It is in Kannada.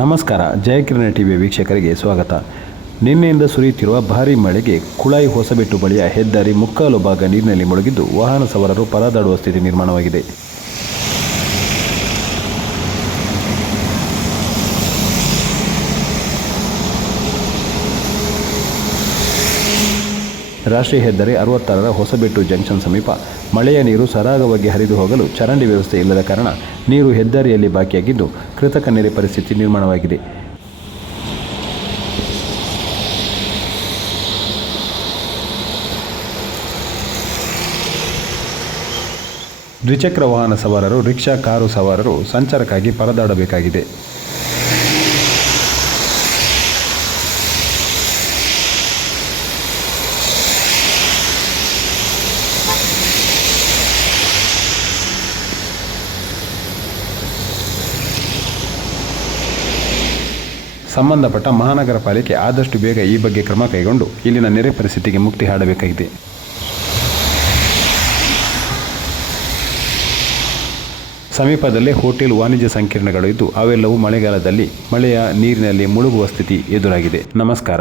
ನಮಸ್ಕಾರ, ಜಯಕಿರಣ ಟಿವಿ ವೀಕ್ಷಕರಿಗೆ ಸ್ವಾಗತ. ನಿನ್ನೆಯಿಂದ ಸುರಿಯುತ್ತಿರುವ ಭಾರೀ ಮಳೆಗೆ ಕುಳಾಯಿ ಹೊಸಬೆಟ್ಟು ಬಳಿಯ ಹೆದ್ದಾರಿ ಮುಕ್ಕಾಲು ಭಾಗ ನೀರಿನಲ್ಲಿ ಮುಳುಗಿದ್ದು ವಾಹನ ಸವಾರರು ಪರದಾಡುವ ಸ್ಥಿತಿ ನಿರ್ಮಾಣವಾಗಿದೆ. ರಾಷ್ಟ್ರೀಯ ಹೆದ್ದಾರಿ 66ರ ಹೊಸಬೆಟ್ಟು ಜಂಕ್ಷನ್ ಸಮೀಪ ಮಳೆಯ ನೀರು ಸರಾಗವಾಗಿ ಹರಿದು ಹೋಗಲು ಚರಂಡಿ ವ್ಯವಸ್ಥೆ ಇಲ್ಲದ ಕಾರಣ ನೀರು ಹೆದ್ದಾರಿಯಲ್ಲಿ ಬಾಕಿಯಾಗಿದ್ದು ಕೃತಕ ನೆರೆ ಪರಿಸ್ಥಿತಿ ನಿರ್ಮಾಣವಾಗಿದೆ. ದ್ವಿಚಕ್ರ ವಾಹನ ಸವಾರರು, ರಿಕ್ಷಾ, ಕಾರು ಸವಾರರು ಸಂಚಾರಕ್ಕಾಗಿ ಪರದಾಡಬೇಕಾಗಿದೆ. ಸಂಬಂಧಪಟ್ಟ ಮಹಾನಗರ ಪಾಲಿಕೆ ಆದಷ್ಟು ಬೇಗ ಈ ಬಗ್ಗೆ ಕ್ರಮ ಕೈಗೊಂಡು ಇಲ್ಲಿನ ನೆರೆ ಪರಿಸ್ಥಿತಿಗೆ ಮುಕ್ತಿ ಹಾಡಬೇಕಾಗಿದೆ. ಸಮೀಪದಲ್ಲೇ ಹೋಟೆಲ್, ವಾಣಿಜ್ಯ ಸಂಕೀರ್ಣಗಳು ಇದ್ದು ಅವೆಲ್ಲವೂ ಮಳೆಗಾಲದಲ್ಲಿ ಮಳೆಯ ನೀರಿನಲ್ಲಿ ಮುಳುಗುವ ಸ್ಥಿತಿ ಎದುರಾಗಿದೆ. ನಮಸ್ಕಾರ.